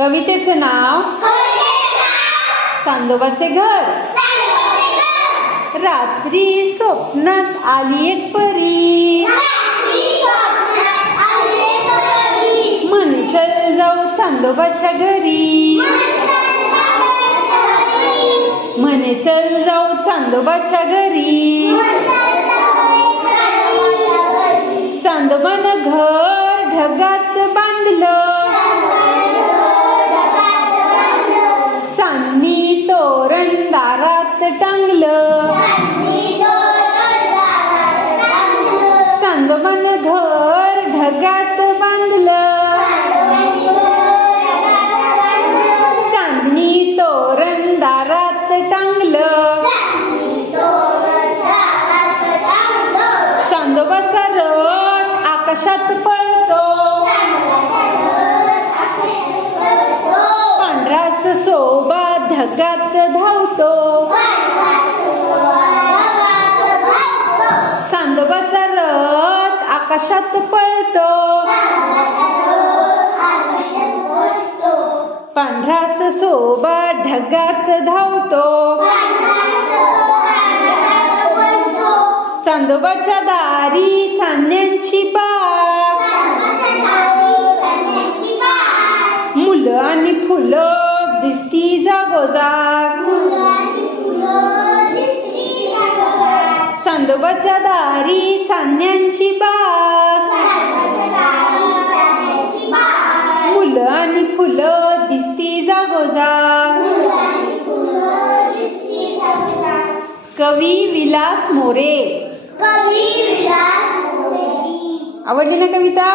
कवितेचं नाव चांदोबाचे घर. रात्री स्वप्नात आली एक परी, म्हणे चल जाऊ चांदोबाच्या घरी. म्हणे चल जाऊ चांदोबाच्या घरी. चांदोबानं घर ढगात बांधलं, चांदणी तोरण दारात टांगलं. चांदोबानं घर ढगात बांधलं, चांदणी तोरण दारात टांगलं. चांदोबाचा रथ आकाशात पळतो, पांढराच सोबा ढगात धावतो. चांदोबाचा रथ आकाशात पळतो, पांढराच सोबा ढगात धावतो. चांदोबाच्या दारी चांदण्यांची बाग, मुलं आणि फुलं दिसती जागोजाग. चांदोबाच्या दारी चांदण्यांची बाग, मुलं आणि फुलं दिसती जागोजाग. कवी विलास मोरे. आवडली ना कविता?